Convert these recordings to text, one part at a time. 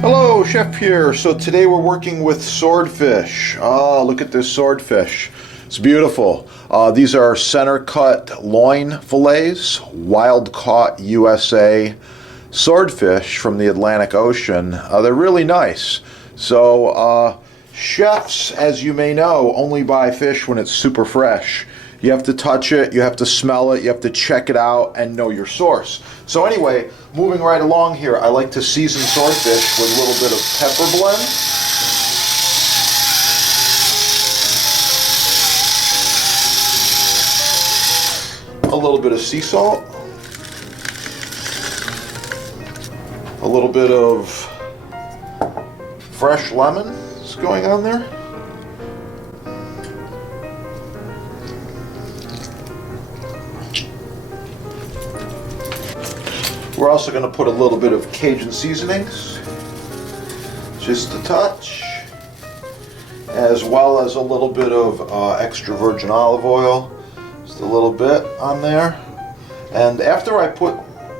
Hello, Chef here. So today we're working with swordfish. Oh, look at this swordfish. It's beautiful. These are center cut loin fillets, wild caught USA swordfish from the Atlantic Ocean. They're really nice. So chefs, as you may know, only buy fish when it's super fresh. You have to touch it, you have to smell it, you have to check it out and know your source. So anyway, moving right along here, I like to season swordfish with a little bit of pepper blend. A little bit of sea salt. A little bit of fresh lemon is going on there. We're also going to put a little bit of Cajun seasonings, just a touch, as well as a little bit of extra virgin olive oil, just a little bit on there. And after I put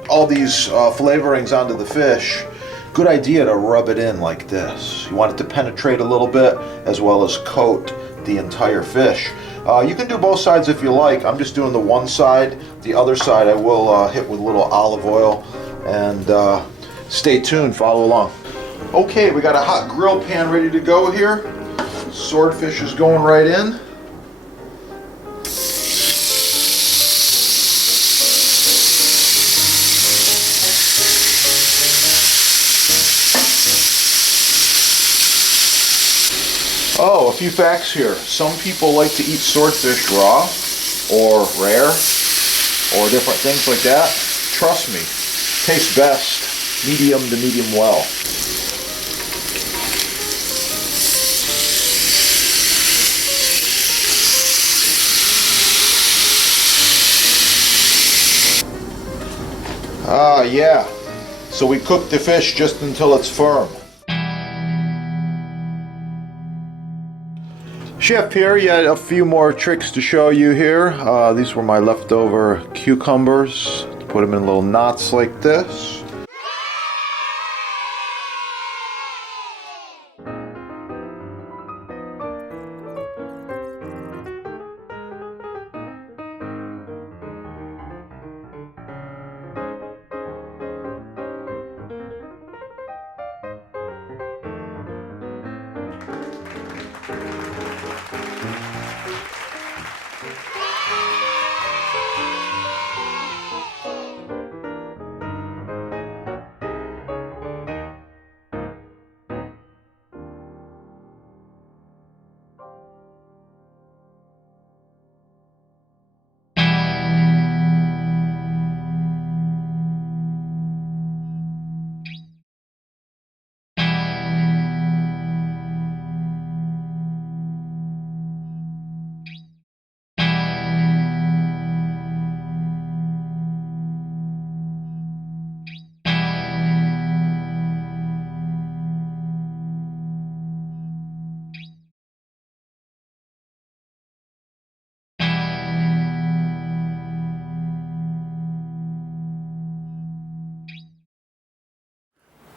all these flavorings onto the fish, good idea to rub it in like this. You want it to penetrate a little bit as well as coat the entire fish. You can do both sides if you like. I'm just doing the one side. The other side I will hit with a little olive oil. And stay tuned, follow along. Okay, we got a hot grill pan ready to go here. Swordfish is going right in. Oh, a few facts here. Some people like to eat swordfish raw or rare or different things like that. Trust me, tastes best medium to medium well. Yeah. So we cook the fish just until it's firm. Chef here, yet a few more tricks to show you here. These were my leftover cucumbers. Put them in little knots like this.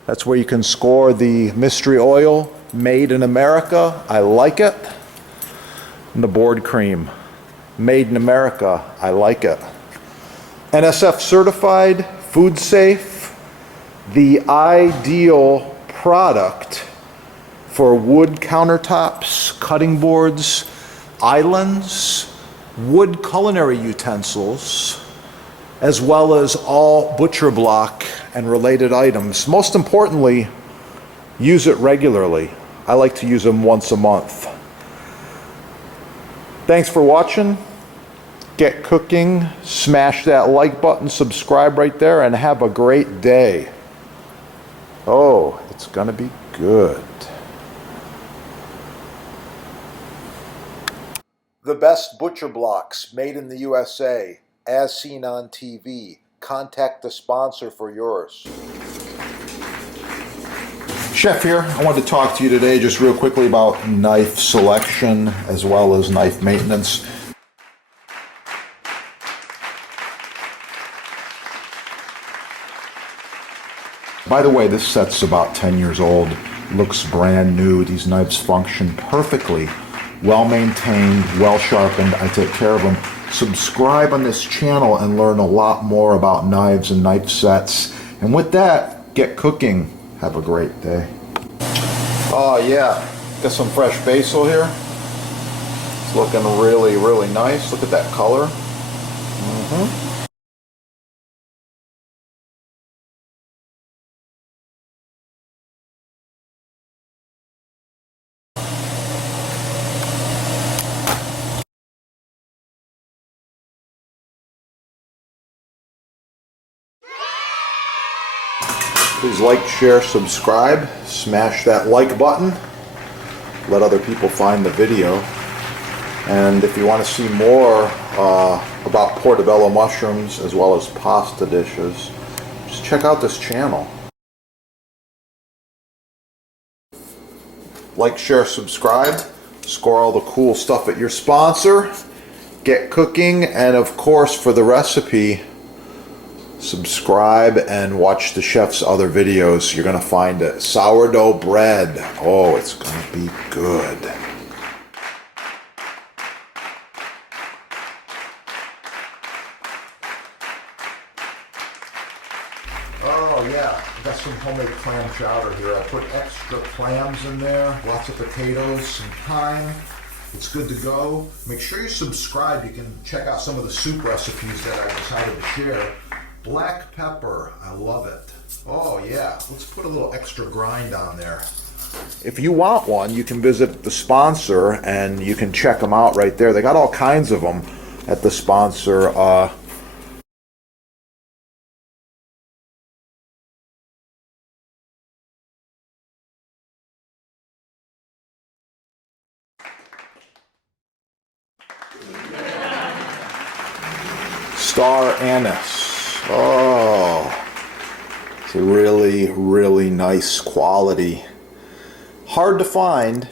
That's where you can score the mystery oil, made in America, I like it. And the board cream, made in America, I like it. NSF certified, food safe, the ideal product for wood countertops, cutting boards, islands, wood culinary utensils, as well as all butcher block and related items. Most importantly, use it regularly. I like to use them once a month. Thanks for watching. Get cooking, smash that like button, subscribe right there, and have a great day. Oh, it's gonna be good. The best butcher blocks made in the USA, as seen on TV. Contact the sponsor for yours. Chef here. I wanted to talk to you today just real quickly about knife selection as well as knife maintenance. By the way, this set's about 10 years old. Looks brand new. These knives function perfectly. Well maintained, well sharpened. I take care of them. Subscribe on this channel and learn a lot more about knives and knife sets. And with that, get cooking. Have a great day. Oh yeah, got some fresh basil here. It's looking really, really nice. Look at that color. Please like, share, subscribe, smash that like button, let other people find the video. And if you want to see more about portobello mushrooms as well as pasta dishes, just check out this channel. Like, share, subscribe, score all the cool stuff at your sponsor, get cooking, and of course for the recipe, subscribe and watch the chef's other videos. You're going to find it. Sourdough bread. Oh, it's going to be good. Oh yeah, I got some homemade clam chowder here. I put extra clams in there, lots of potatoes, some thyme. It's good to go. Make sure you subscribe. You can check out some of the soup recipes that I decided to share. Black pepper, I love it. Oh yeah, let's put a little extra grind on there. If you want one, you can visit the sponsor and you can check them out right there. They got all kinds of them at the sponsor. Star anise. Oh, it's a really, really nice quality. Hard to find.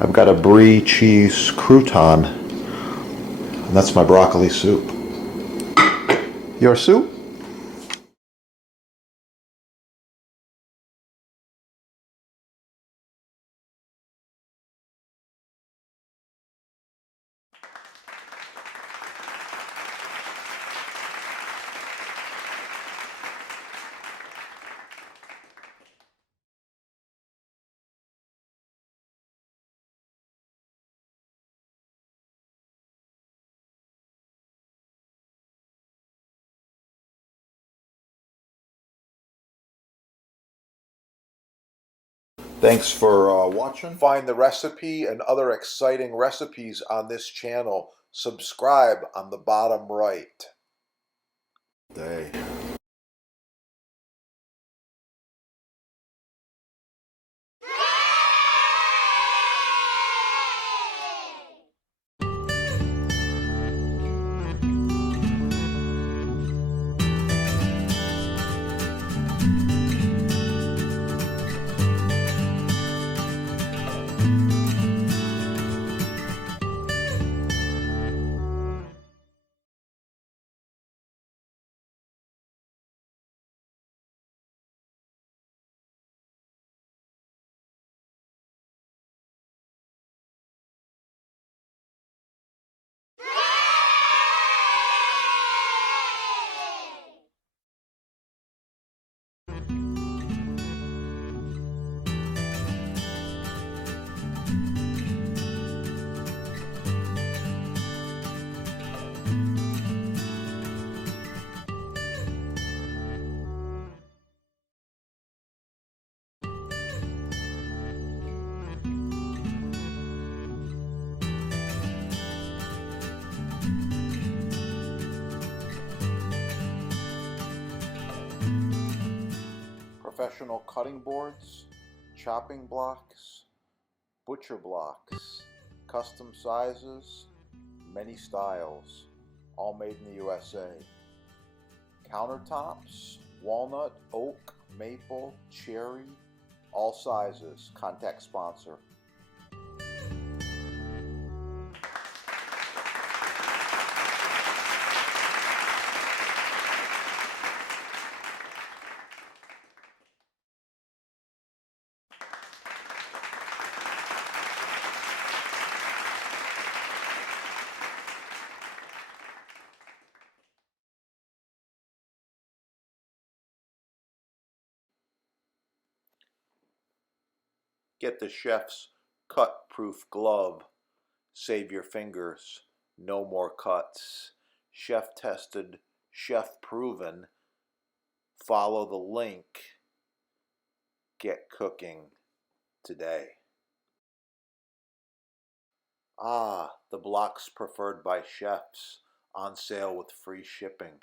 I've got a brie cheese crouton, and that's my broccoli soup. Your soup? Thanks for watching. Find the recipe and other exciting recipes on this channel. Subscribe on the bottom right. Day. Professional cutting boards, chopping blocks, butcher blocks, custom sizes, many styles, all made in the USA. Countertops, walnut, oak, maple, cherry, all sizes. Contact sponsor. Get the chef's cut-proof glove. Save your fingers. No more cuts. Chef-tested, chef-proven. Follow the link. Get cooking today. Ah, the blocks preferred by chefs. On sale with free shipping.